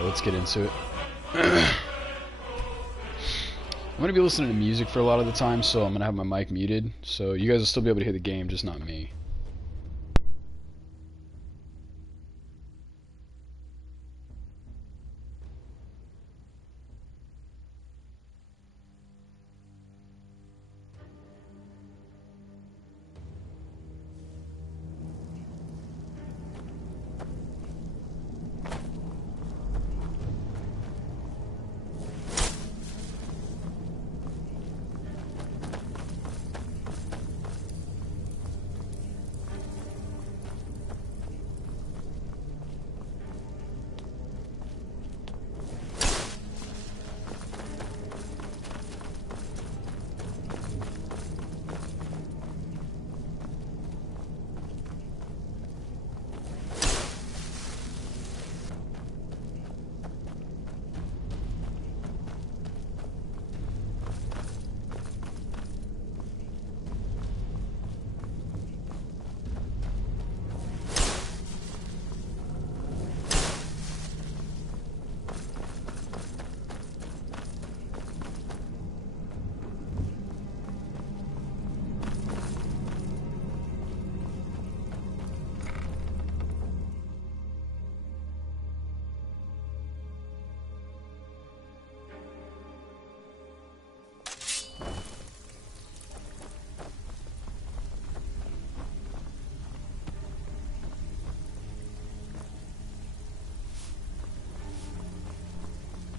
Alright, let's get into it. I'm going to be listening to music for a lot of the time, so I'm going to have my mic muted. So you guys will still be able to hear the game, just not me.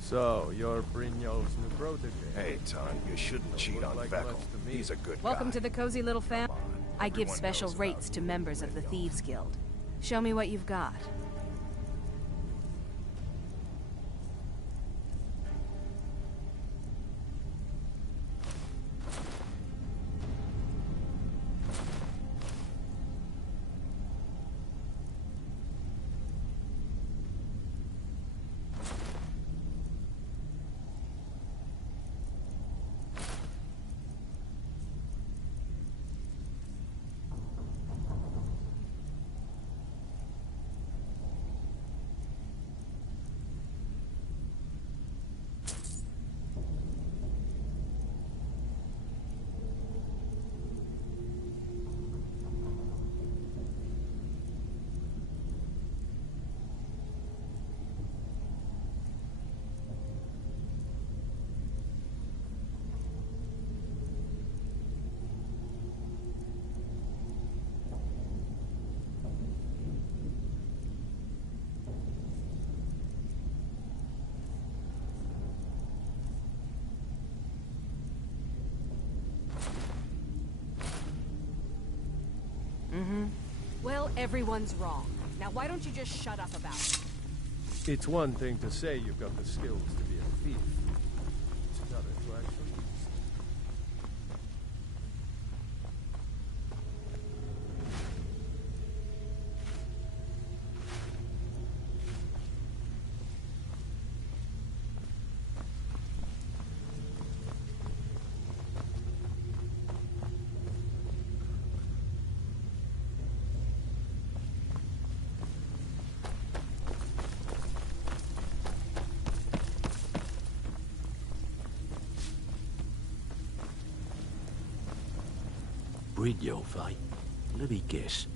So, you're Brynjolf's new protege. Hey, Ton, you shouldn't cheat on Vekel. He's a good guy. Welcome to the cozy little fam. Come on, I give everyone special knows rates about to members of the Thieves Guild. Show me what you've got. Well, everyone's wrong. Now why don't you just shut up about it? It's one thing to say you've got the skills to be a thief. It's another to actually use them. Brynjolf, eh? Let me guess.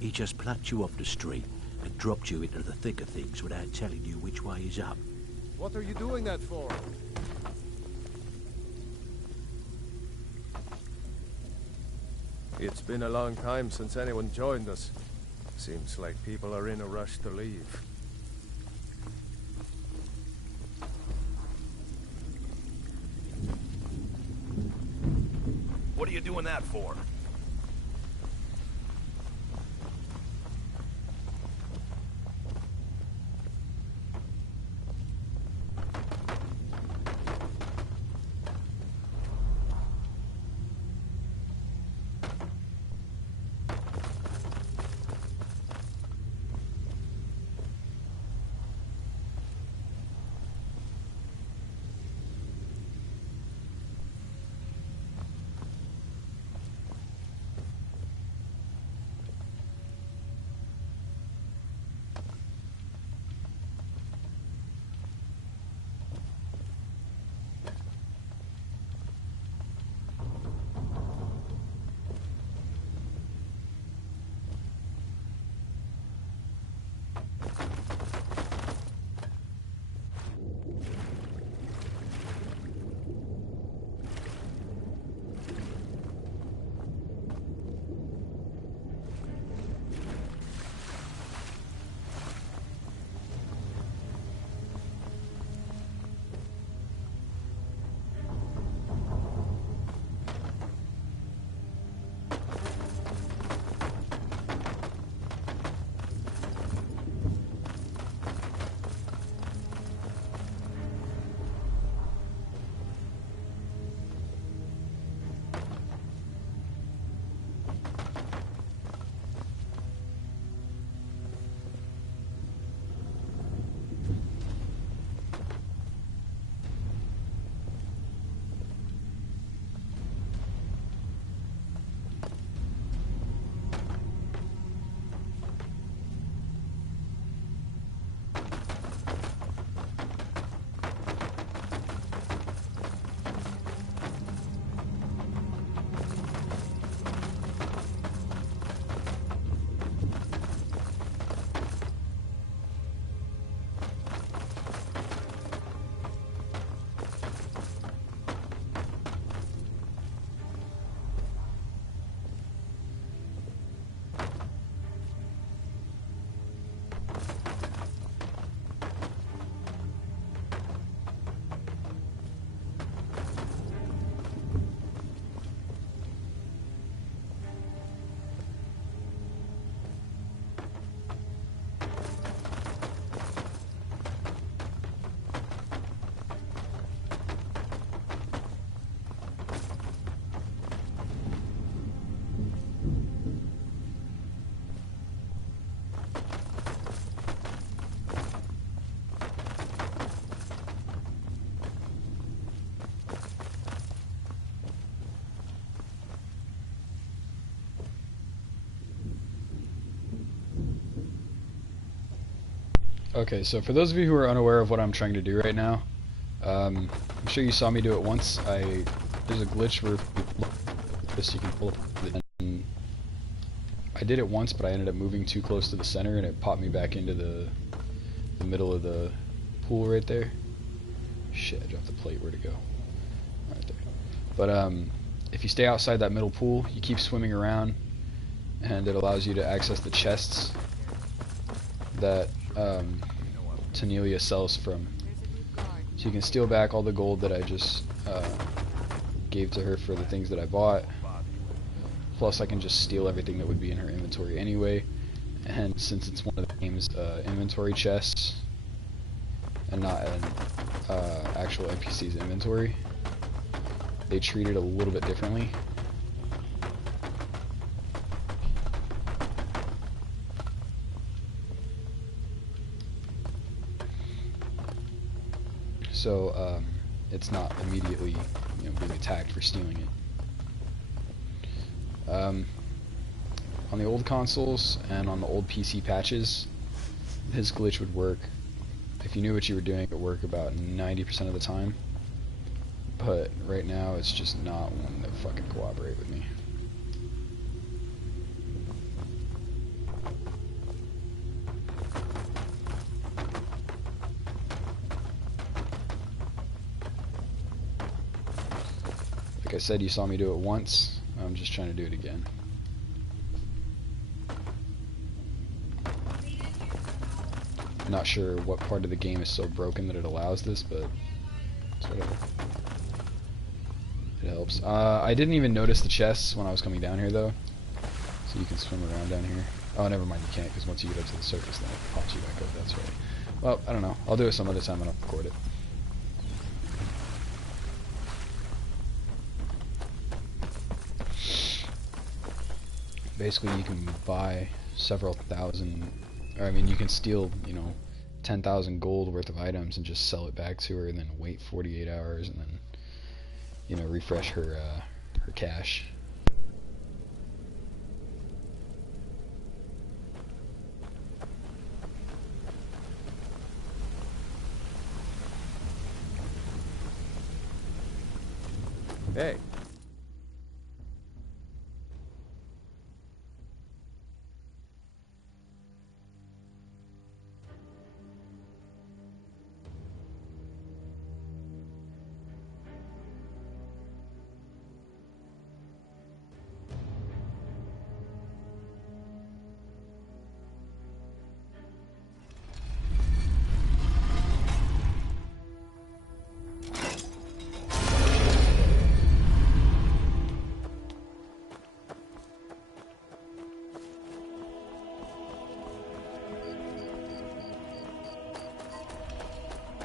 He just plucked you off the street and dropped you into the thick of things without telling you which way is up. What are you doing that for? It's been a long time since anyone joined us. Seems like people are in a rush to leave. What are you doing that for? Okay, so for those of you who are unaware of what I'm trying to do right now, I'm sure you saw me do it once. There's a glitch where you can pull up and I did it once, but I ended up moving too close to the center and it popped me back into the middle of the pool right there. Shit, I dropped the plate. Where'd it go? Right there. But if you stay outside that middle pool, you keep swimming around, and it allows you to access the chests that Tanelia sells from. So you can steal back all the gold that I just gave to her for the things that I bought. Plus, I can just steal everything that would be in her inventory anyway. And since it's one of the game's inventory chests, and not an actual NPC's inventory, they treat it a little bit differently. So it's not immediately, being attacked for stealing it. On the old consoles and on the old PC patches, this glitch would work. If you knew what you were doing, it would work about 90% of the time. But right now, it's just not one that fucking cooperate with me. Like I said, you saw me do it once. I'm just trying to do it again. I'm not sure what part of the game is so broken that it allows this, but it's whatever. It helps. I didn't even notice the chests when I was coming down here, though. So you can swim around down here. Oh, never mind, you can't, because once you get up to the surface, then it pops you back up. That's right. Well, I don't know. I'll do it some other time and I'll record it. Basically, you can buy several thousand, or I mean, you can steal, 10,000 gold worth of items and just sell it back to her, and then wait 48 hours, and then, refresh her cache. Hey.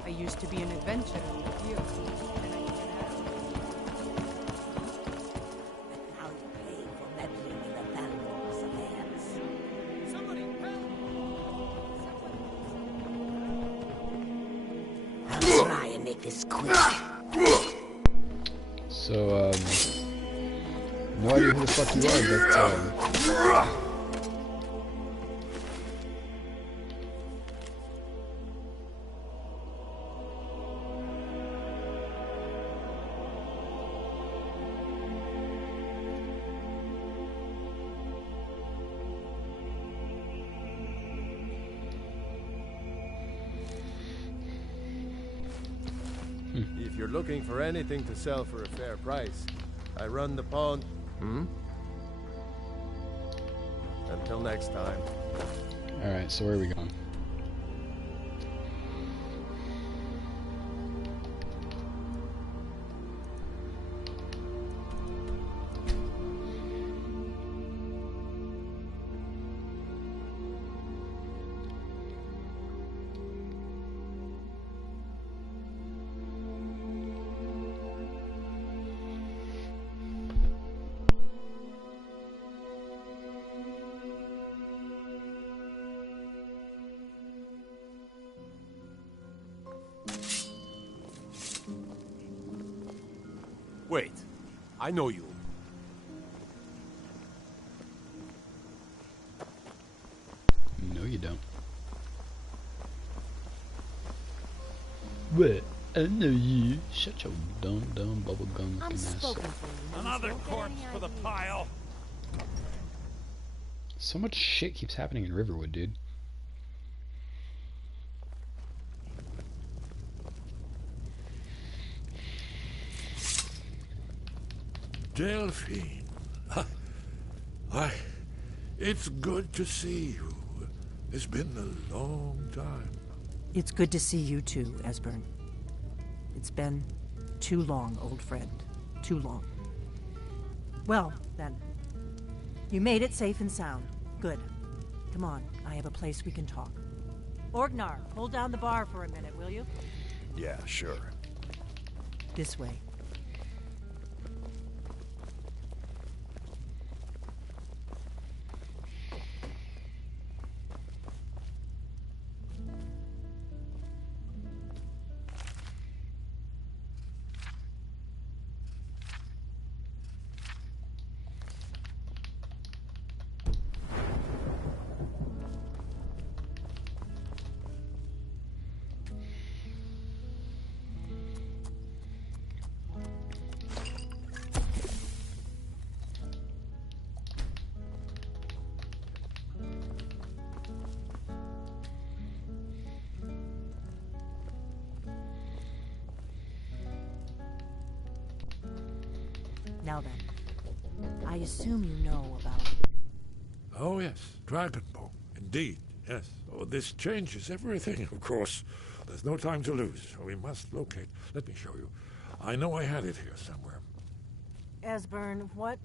I used to be an adventurer with you. How you pay for meddling in the Thalmor's affairs? Somebody help! I'll try and make this quick. So, no idea who the fuck you are, but, If you're looking for anything to sell for a fair price, I run the pawn. Until next time. alright, so where are we going? Wait, I know you. No, you don't. What? I know you. Shut your dumb bubblegum looking I'm ass spoken up. for you. Another corpse for the pile. So much shit keeps happening in Riverwood, dude. Delphine. Why, it's good to see you. It's been a long time. It's good to see you too, Esbern. It's been too long, old friend. Too long. Well, then. You made it safe and sound. Good. Come on, I have a place we can talk. Orgnar, hold down the bar for a minute, will you? Yeah, sure. This way. Now then, I assume you know about... Oh, yes, Dragonbone. Indeed, yes. Oh, this changes everything, of course. There's no time to lose. We must locate. Let me show you. I know I had it here somewhere. Esbern, what?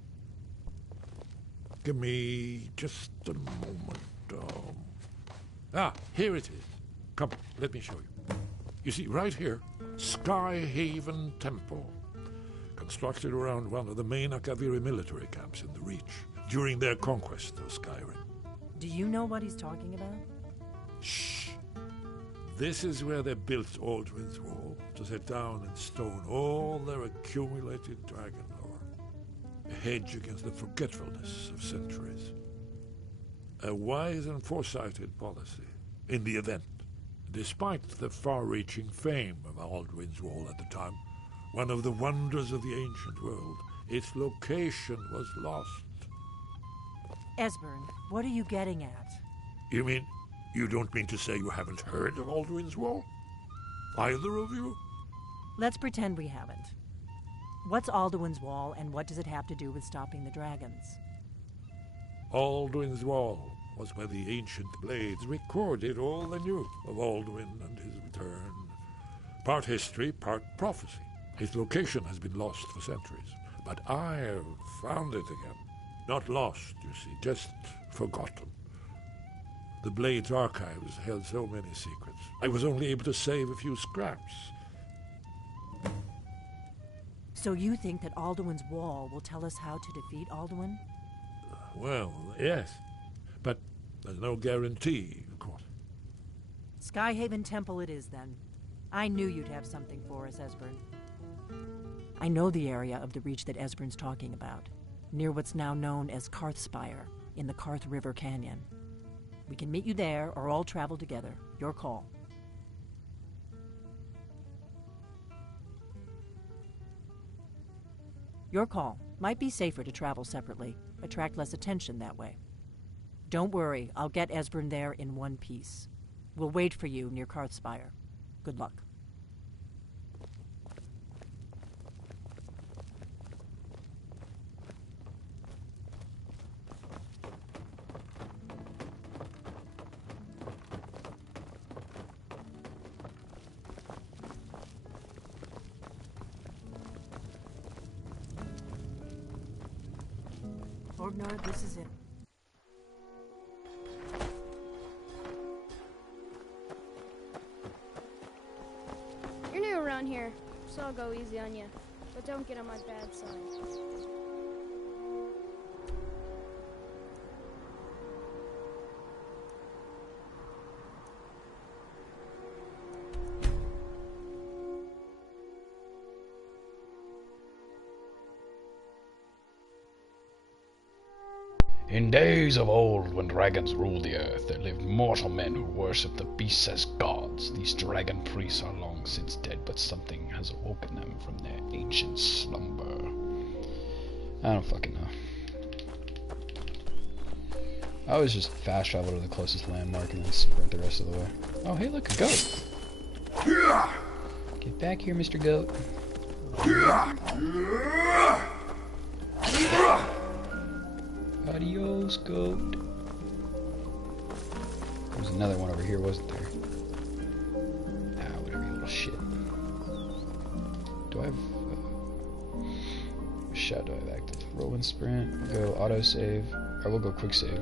Give me just a moment. Here it is. Come, let me show you. You see, right here, Skyhaven Temple. Constructed around one of the main Akaviri military camps in the Reach during their conquest of Skyrim. Do you know what he's talking about? Shh! This is where they built Aldrin's Wall to set down in stone all their accumulated dragon lore. A hedge against the forgetfulness of centuries. A wise and foresighted policy in the event, despite the far-reaching fame of Aldrin's Wall at the time. One of the wonders of the ancient world. Its location was lost. Esbern, what are you getting at? You mean, you don't mean to say you haven't heard of Aldrin's Wall? Either of you? Let's pretend we haven't. What's Alduin's Wall, and what does it have to do with stopping the dragons? Aldrin's Wall was where the ancient blades recorded all they knew of Aldwin and his return. Part history, part prophecy. Its location has been lost for centuries, but I have found it again. Not lost, you see, just forgotten. The Blade's archives held so many secrets. I was only able to save a few scraps. So you think that Alduin's Wall will tell us how to defeat Alduin? Well, yes, but there's no guarantee, of course. Skyhaven Temple it is, then. I knew you'd have something for us, Esbern. I know the area of the Reach that Esbern's talking about, near what's now known as Karthspire, in the Karth River Canyon. We can meet you there, or all travel together. Your call. Your call. Might be safer to travel separately. Attract less attention that way. Don't worry, I'll get Esbern there in one piece. We'll wait for you near Karthspire. Good luck. Orgnar, this is it. You're new around here, so I'll go easy on you. But don't get on my bad side. In days of old, when dragons ruled the earth, there lived mortal men who worshipped the beasts as gods. These dragon priests are long long since dead, but something has awoken them from their ancient slumber. I don't fucking know. I always just fast travel to the closest landmark and then sprint the rest of the way. Oh, hey, look, a goat. Get back here, Mr. Goat. Adios, goat. There was another one over here, wasn't there? Ah, whatever, you little shit. Do I have... shot do I have active? Roll and sprint, go auto save. Or we'll go quick save.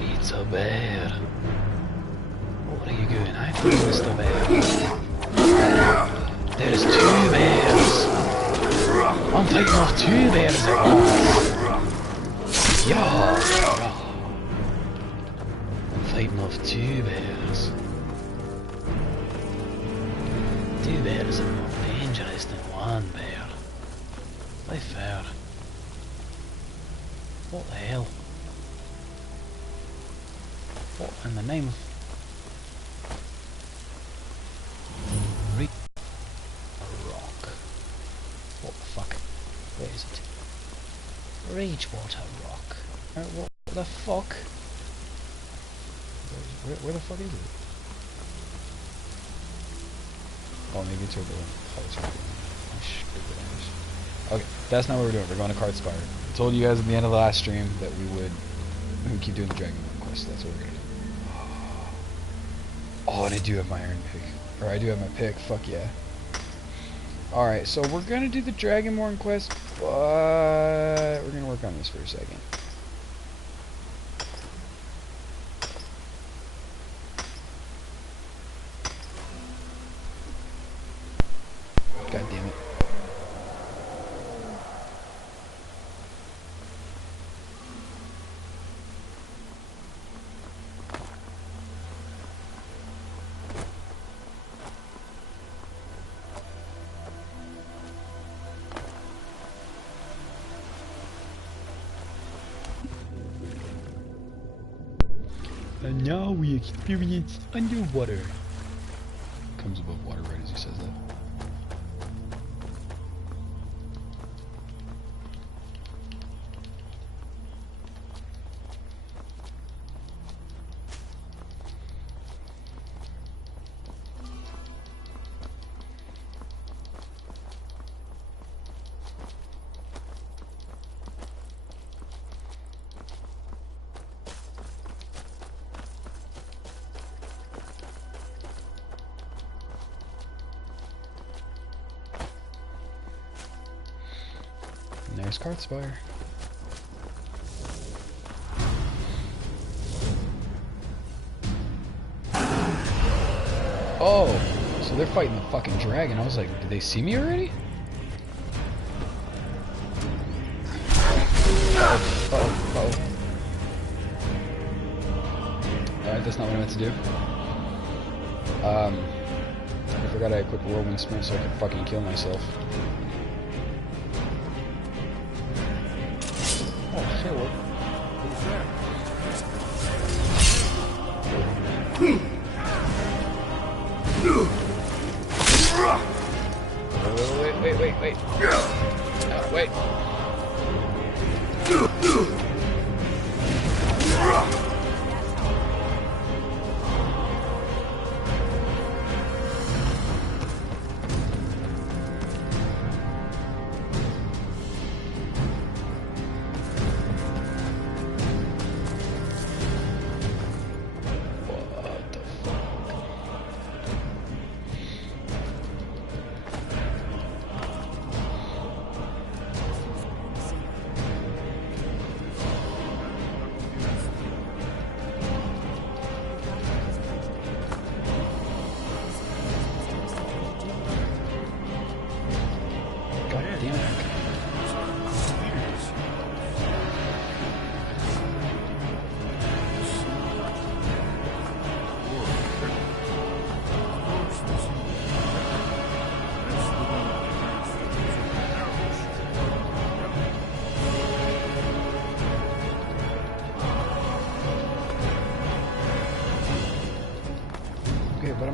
It's a bear. What are you doing? I think Mr. Bear. There's 2 bears. I'm fighting off 2 bears at once. Yeah. I'm fighting off 2 bears. 2 bears are more dangerous than 1 bear. Play fair. What the hell? What in the name of... a rock. What the fuck? Where is it? Ragewater rock. What the fuck? Where the fuck is it? Oh, maybe it's over there. Oh, it's right there. Okay, that's not what we're doing. We're going to Card Spire. I told you guys at the end of the last stream that we would keep doing the Dragon quest. That's what we're gonna do. Oh, and I do have my iron pick. Or I do have my pick. Fuck yeah. Alright, so we're gonna do the Dragonborn quest, but we're gonna work on this for a second. God damn it. And now we experience underwater. Comes above water right as he says that. There's Card Spire. Oh, so they're fighting the fucking dragon. I was like, did they see me already? Oh. Alright, that's not what I meant to do. I forgot I had a quick whirlwind sprint so I could fucking kill myself. Oh, shit, what? Wait.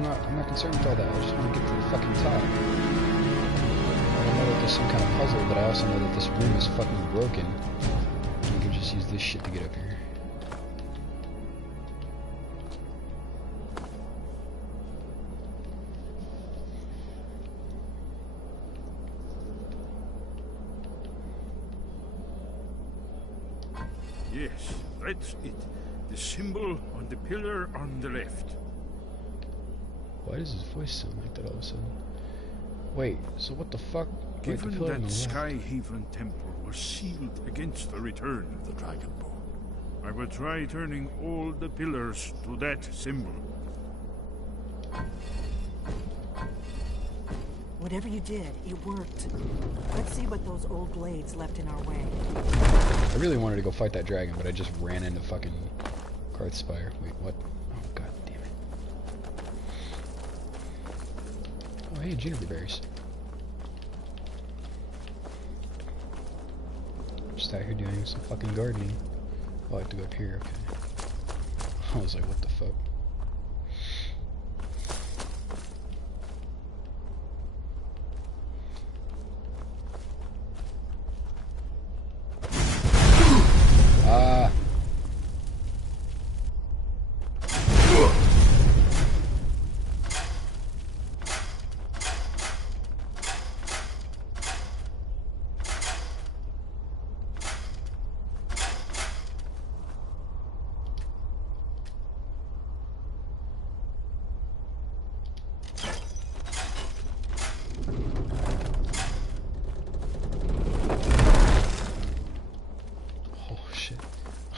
I'm not concerned with all that. I just want to get to the fucking top. I know that there's some kind of puzzle, but I also know that this room is fucking broken. We can just use this shit to get up here. Yes, that's it. The symbol on the pillar on the left. Why does his voice sound like that all of a sudden? Wait, so what the fuck? Given that Skyhaven temple was sealed against the return of the Dragonborn, I will try turning all the pillars to that symbol. Whatever you did, it worked. Let's see what those old blades left in our way. I really wanted to go fight that dragon, but I just ran into fucking Karthspire. Wait, what? Oh, god damn it. Oh, hey, juniper berries. Just out here doing some fucking gardening. Oh, I have to go up here, okay. I was like, what the fuck?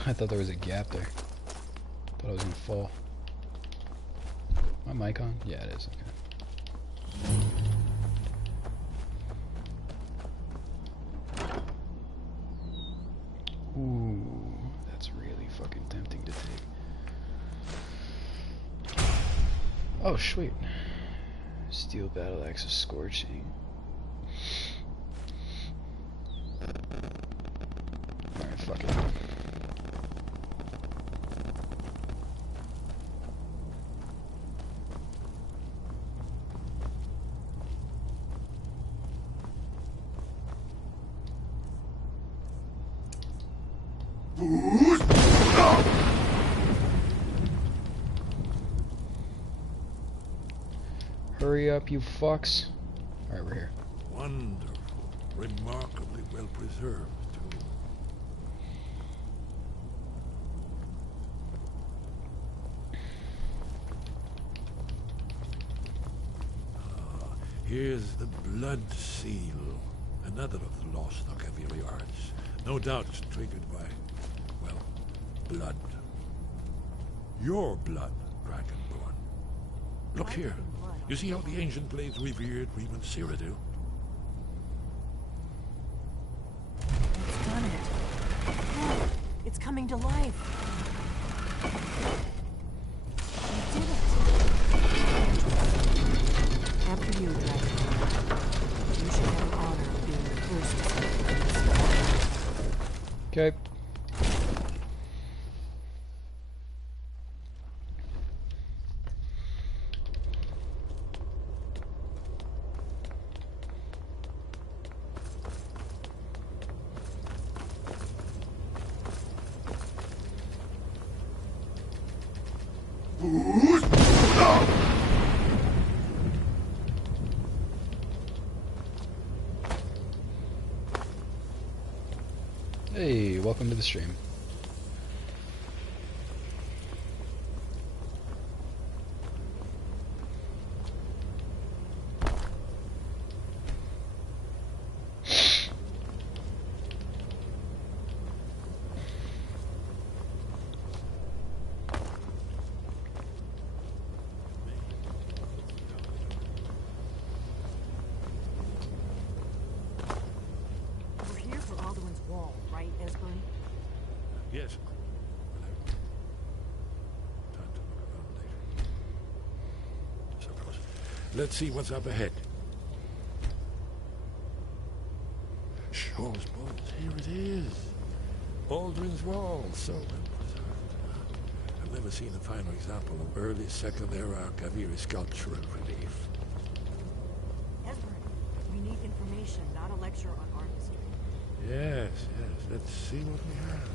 I thought there was a gap there. Thought I was gonna fall. My mic on? Yeah, it is. Okay. Ooh, that's really fucking tempting to take. Oh, sweet. Steel battle axe of scorching. Alright, fuck it. Hurry up, you fucks. Alright, we're here. Wonderful. Remarkably well preserved, too. Here's the blood seal. Another of the lost Arcaviary arts. No doubt triggered by, well, blood. Your blood, Dragonborn. Look here. You see how the ancient blades revered Reman Cyrodiil? It's done it. Look, it's coming to life. We did it. After you, Dragon. You should have the honor of being the first to see. Okay. Hey, welcome to the stream. Yes. Time to look around later. Suppose. Let's see what's up ahead. Shaw's bones. Here it is. Aldrin's Wall. So well preserved. And the never seen a finer example of early Second Era Kaviri sculptural relief. Esbern, we need information, not a lecture on art history. Yes, yes. Let's see what we have.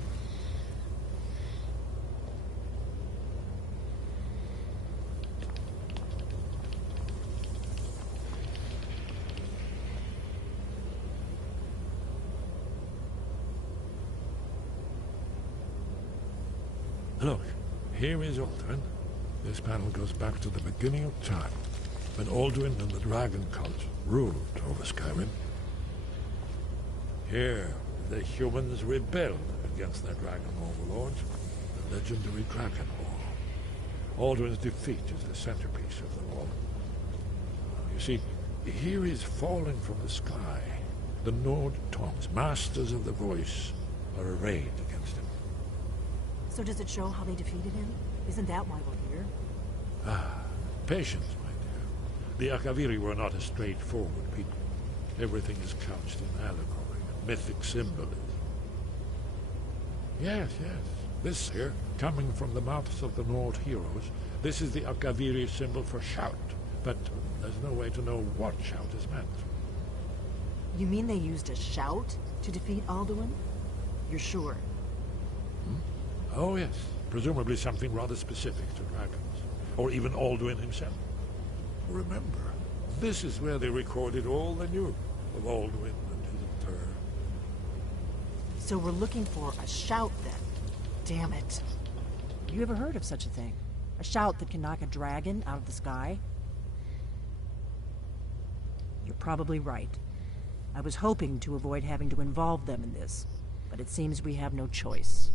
Look, here is Alduin. This panel goes back to the beginning of time, when Alduin and the dragon cult ruled over Skyrim. Here, the humans rebelled against their dragon overlords, the legendary Dragon War. Alduin's defeat is the centerpiece of them all. You see, here is falling from the sky. The Nord Tongs, masters of the voice, are arrayed against him. So does it show how they defeated him? Isn't that why we're here? Ah, patience, my dear. The Akaviri were not a straightforward people. Everything is couched in allegory, mythic symbolism. Yes, yes. This here, coming from the mouths of the Nord heroes, this is the Akaviri symbol for shout. But there's no way to know what shout is meant. You mean they used a shout to defeat Alduin? You're sure? Oh, yes. Presumably something rather specific to dragons. Or even Alduin himself. Remember, this is where they recorded all they knew of Alduin and his terror. So we're looking for a shout, then. Damn it. You ever heard of such a thing? A shout that can knock a dragon out of the sky? You're probably right. I was hoping to avoid having to involve them in this, but it seems we have no choice.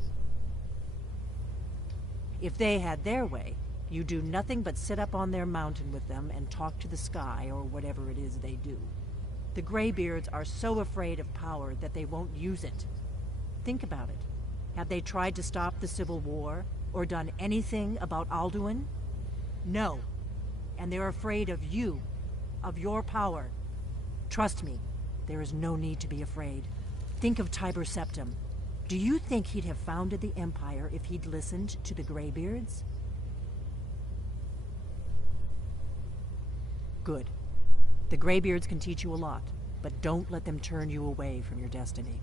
If they had their way, you do nothing but sit up on their mountain with them and talk to the sky or whatever it is they do. The Greybeards are so afraid of power that they won't use it. Think about it. Have they tried to stop the Civil War or done anything about Alduin? No. And they're afraid of you, of your power. Trust me, there is no need to be afraid. Think of Tiber Septim. Do you think he'd have founded the Empire if he'd listened to the Greybeards? Good. The Greybeards can teach you a lot, but don't let them turn you away from your destiny.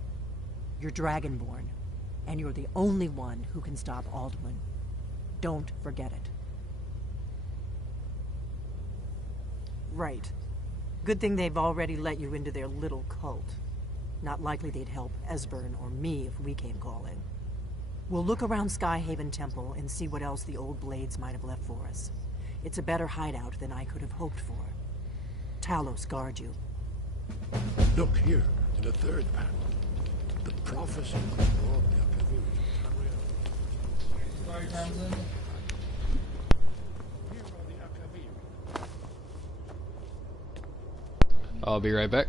You're Dragonborn, and you're the only one who can stop Alduin. Don't forget it. Right. Good thing they've already let you into their little cult. Not likely they'd help Esbern or me if we came calling. We'll look around Skyhaven Temple and see what else the old blades might have left for us. It's a better hideout than I could have hoped for. Talos guard you. Look here, in the third panel. The prophecy of the Akaviri. Sorry, Townsend. Here are the Akaviri. I'll be right back.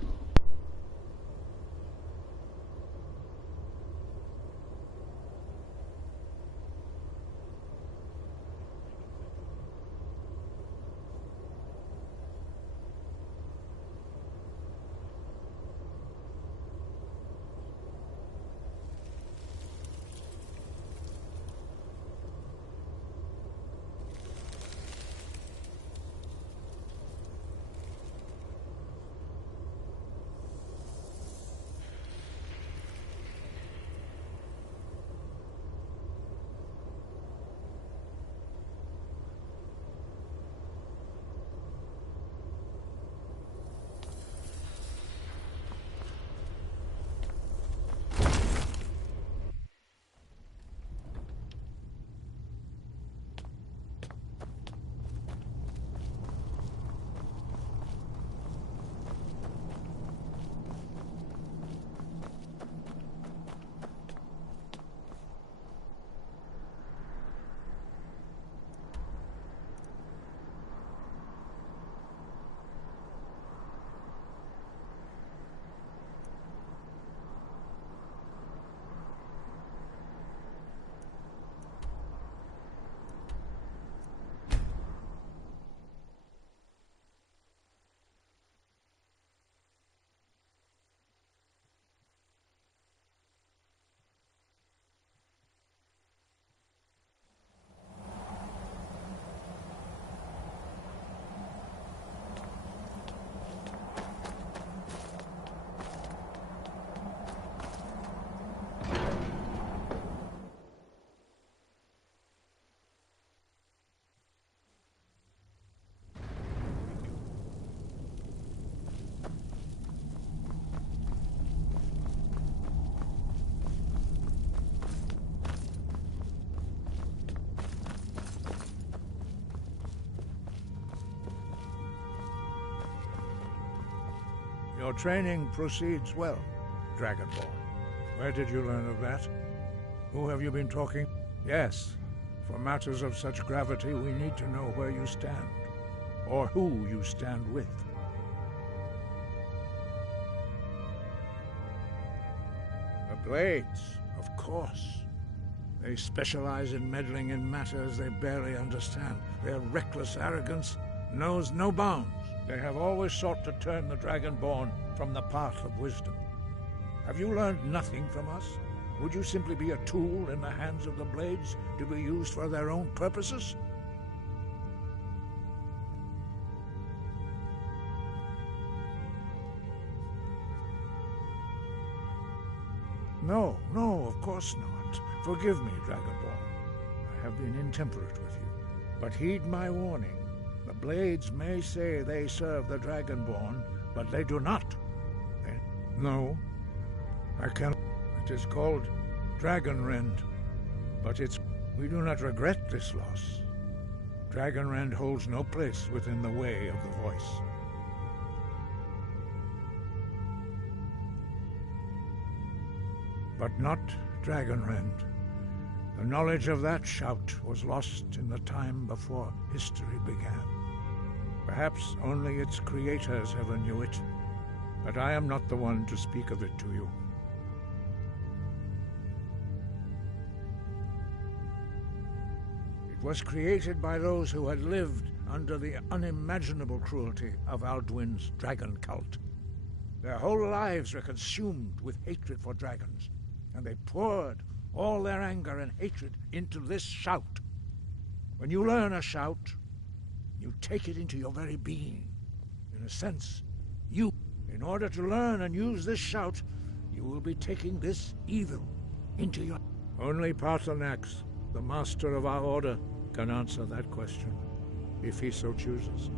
Your training proceeds well, Dragonborn. Where did you learn of that? Who have you been talking? Yes, for matters of such gravity, we need to know where you stand, or who you stand with. The Blades, of course. They specialize in meddling in matters they barely understand. Their reckless arrogance knows no bounds. They have always sought to turn the Dragonborn from the path of wisdom. Have you learned nothing from us? Would you simply be a tool in the hands of the Blades to be used for their own purposes? No, of course not. Forgive me, Dragonborn. I have been intemperate with you. But heed my warning. The Blades may say they serve the Dragonborn, but they do not. No, I cannot. It is called Dragonrend, but we do not regret this loss. Dragonrend holds no place within the way of the voice. But not Dragonrend. The knowledge of that shout was lost in the time before history began. Perhaps only its creators ever knew it, but I am not the one to speak of it to you. It was created by those who had lived under the unimaginable cruelty of Alduin's dragon cult. Their whole lives were consumed with hatred for dragons, and they poured all their anger and hatred into this shout. When you learn a shout, you take it into your very being. In a sense, in order to learn and use this shout, you will be taking this evil into your... Only Paarthurnax, the master of our order, can answer that question, if he so chooses.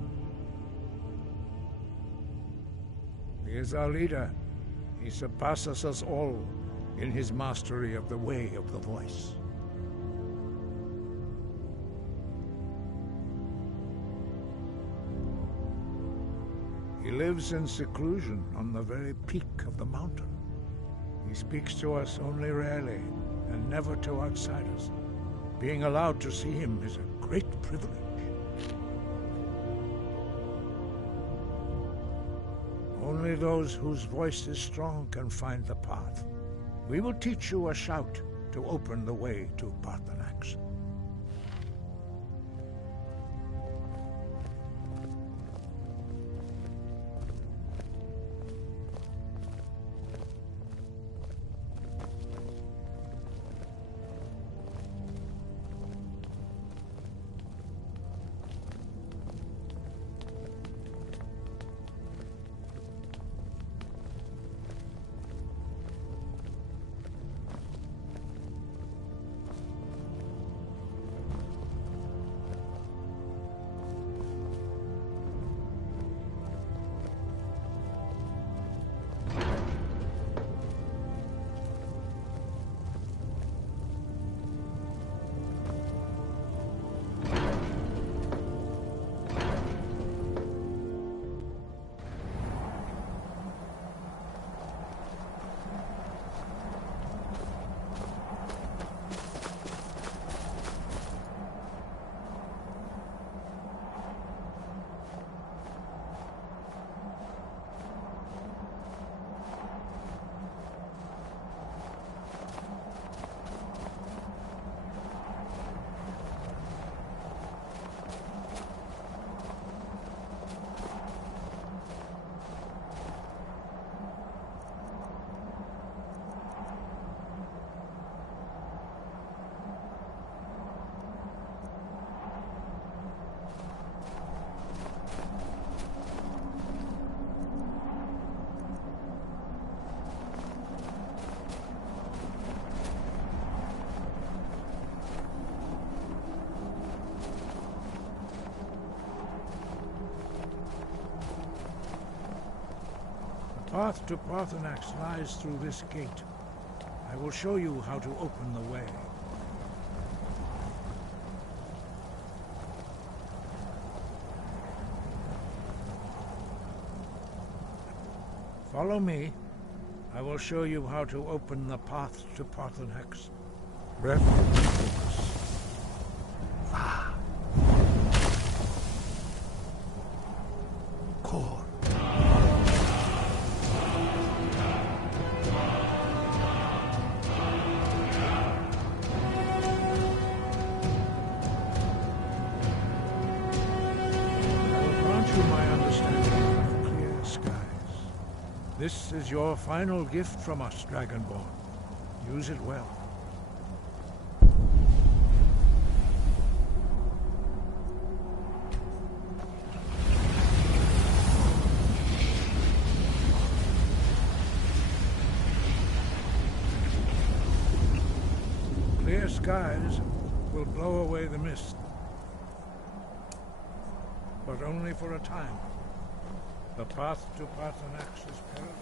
He is our leader. He surpasses us all in his mastery of the way of the voice. He lives in seclusion on the very peak of the mountain. He speaks to us only rarely, and never to outsiders. Being allowed to see him is a great privilege. Only those whose voice is strong can find the path. We will teach you a shout to open the way to Paarthurnax. The path to Paarthurnax lies through this gate. I will show you how to open the way. Follow me. I will show you how to open the path to Parthenax. Breath and focus. Core. This is your final gift from us, Dragonborn. Use it well. Clear skies will blow away the mist. But only for a time. The path to Parthenax is perilous.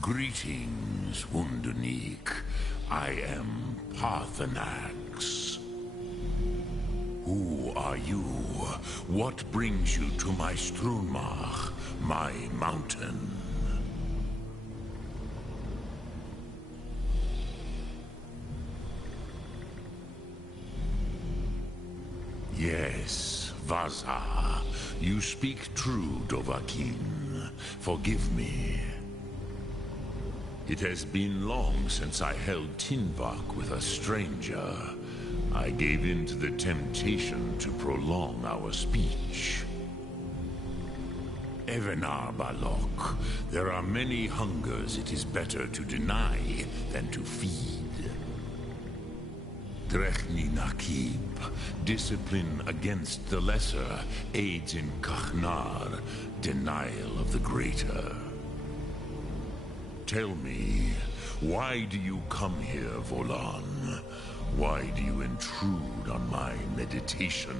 Greetings, Wunderneek. I am Parthenax. Who are you? What brings you to my Strunmach, my mountain? Yes, Vaza. You speak true, Dovahkiin. Forgive me. It has been long since I held Tinvak with a stranger. I gave in to the temptation to prolong our speech. Evenar Balok, there are many hungers it is better to deny than to feed. Drechni Nakib, discipline against the lesser aids in Kachnar, denial of the greater. Tell me, why do you come here, Volan? Why do you intrude on my meditation?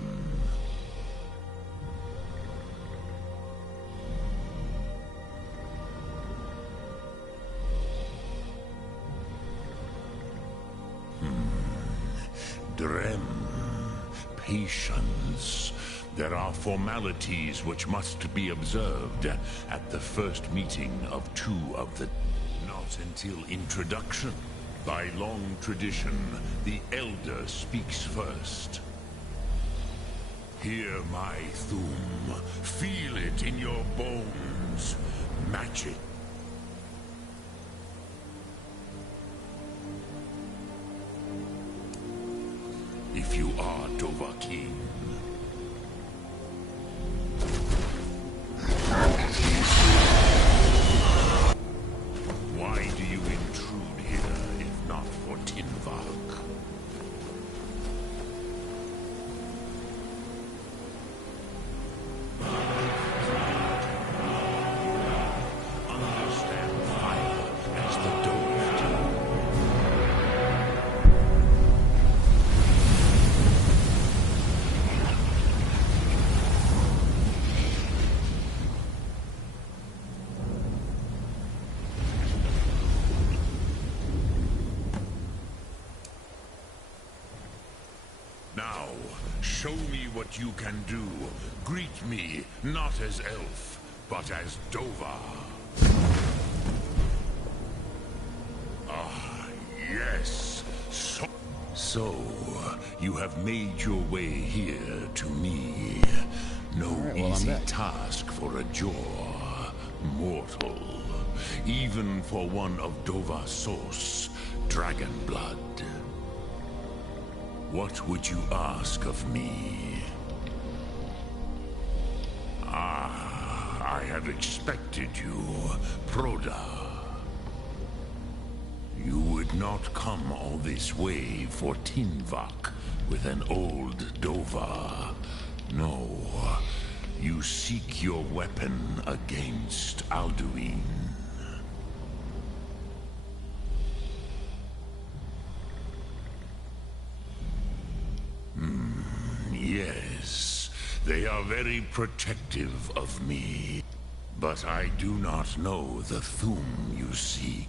Drem, patience. There are formalities which must be observed at the first meeting of two of the... Not until introduction. By long tradition, the Elder speaks first. Hear my Thum. Feel it in your bones. Match it. If you are Dovahkiin. Why do you intrude here, if not for Tinvak? Understand fire as the Dove do. Now, show me what you can do. Greet me, not as elf, but as Dova. Ah, yes. So, you have made your way here to me. No easy task for a jaw, mortal. Even for one of Dova's source, dragon blood. What would you ask of me? Ah, I had expected you, Proda. You would not come all this way for Tinvak with an old Dova. No, you seek your weapon against Alduin. Yes, they are very protective of me. But I do not know the Thum you seek.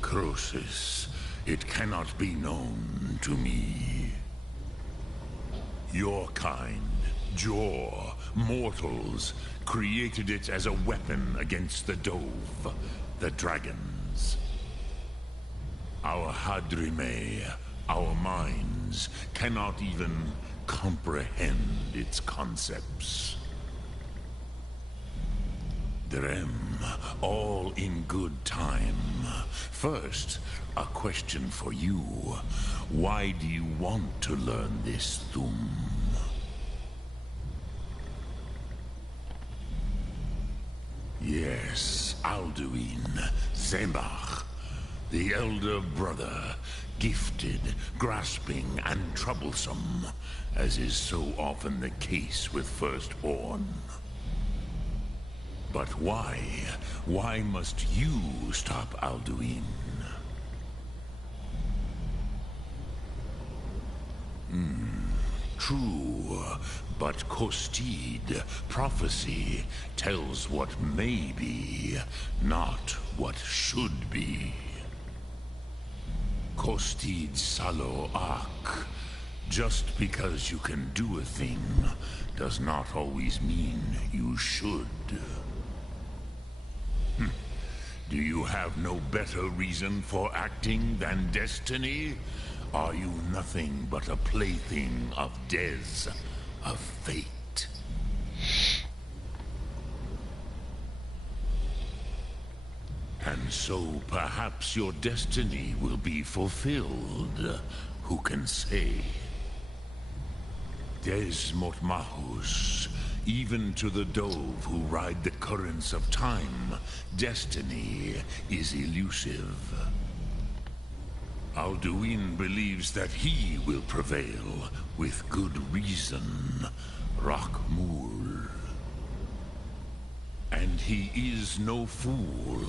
Crosis, it cannot be known to me. Your kind, Jor, mortals, created it as a weapon against the Dove, the dragons. Our Hadrime, our minds, cannot even comprehend its concepts. Drem, all in good time. First, a question for you. Why do you want to learn this Thum? Yes, Alduin, Zemach, the elder brother, gifted, grasping, and troublesome, as is so often the case with Firstborn. But why? Why must you stop Alduin? True, but Kostid, prophecy, tells what may be, not what should be. Kostid Salo Ak, Just because you can do a thing does not always mean you should. Do you have no better reason for acting than destiny? Are you nothing but a plaything of Des, of fate? And so perhaps your destiny will be fulfilled. Who can say? Des Motmahus, even to the dove who ride the currents of time, destiny is elusive. Alduin believes that he will prevail, with good reason. Rakmul. And he is no fool,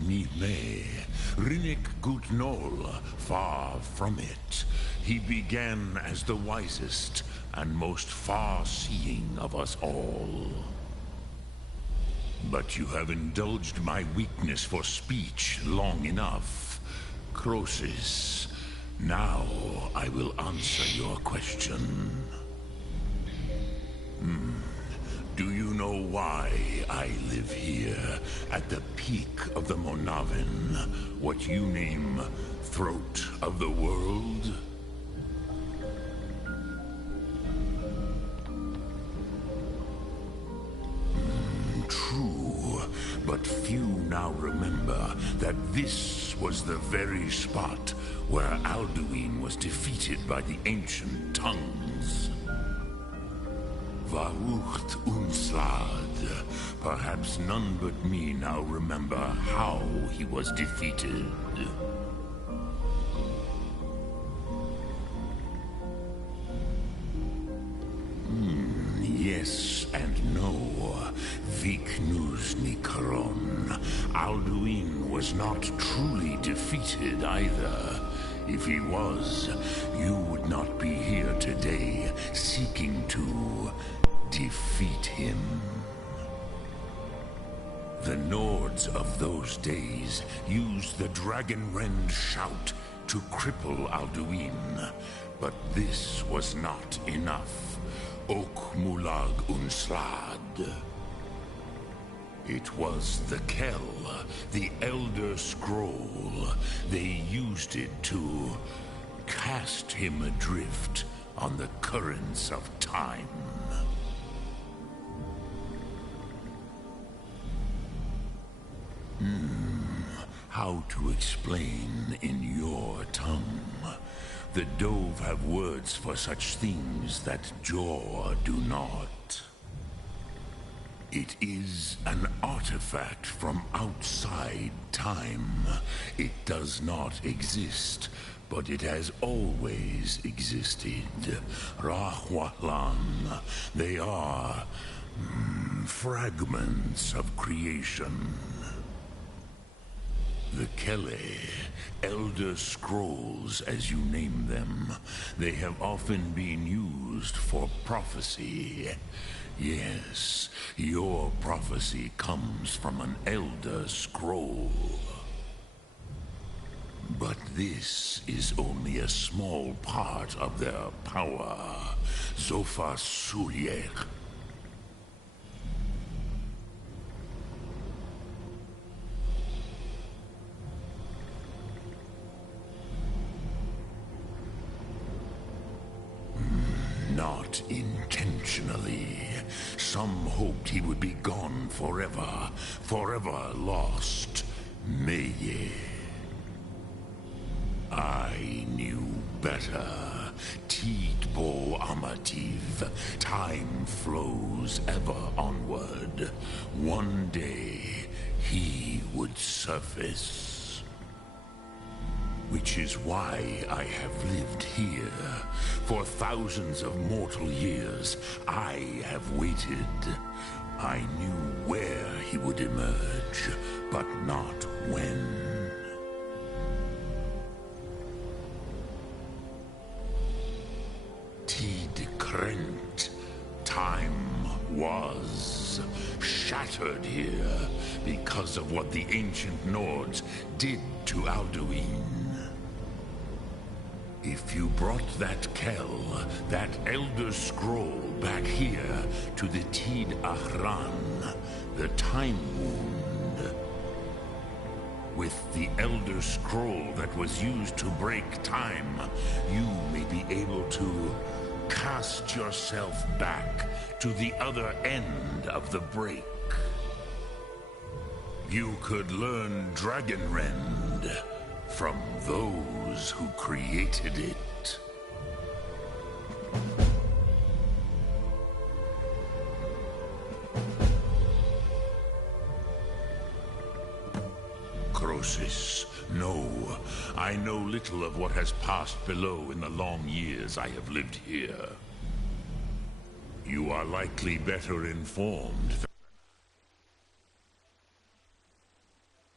ni me. Rinnik Gutnol, far from it. He began as the wisest and most far-seeing of us all. But you have indulged my weakness for speech long enough. Croesus, now I will answer your question. Do you know why I live here, at the peak of the Monavin, what you name Throat of the World? True, but few now remember that this was the very spot where Alduin was defeated by the ancient tongues. Varucht Unslad. Perhaps none but me now remember how he was defeated. Yes and no. Viknus Nikaron. Alduin was not truly defeated either. If he was, you would not be here today, seeking to defeat him. The Nords of those days used the Dragonrend shout to cripple Alduin, but this was not enough. Ok Mulag Unslad. It was the Kell, the Elder Scroll. They used it to cast him adrift on the currents of time. How to explain in your tongue? The Dove have words for such things that Jor do not. It is an artifact from outside time. It does not exist, but it has always existed. Rahwahlan. They are fragments of creation. The Kele, Elder Scrolls as you name them, they have often been used for prophecy. Yes, your prophecy comes from an Elder Scroll. But this is only a small part of their power. Zofa Suryek. Not intentionally. Some hoped he would be gone forever, forever lost. Meye. I knew better. Tidbo Amativ. Time flows ever onward. One day, he would surface. Which is why I have lived here. For thousands of mortal years, I have waited. I knew where he would emerge, but not when. Tid Krent. Time was shattered here because of what the ancient Nords did to Alduin. If you brought that Kell, that Elder Scroll, back here to the Tid Ahran, the Time Wound, with the Elder Scroll that was used to break time, you may be able to cast yourself back to the other end of the break. You could learn Dragonrend from those who created it. Croesus, no. I know little of what has passed below in the long years I have lived here. You are likely better informed.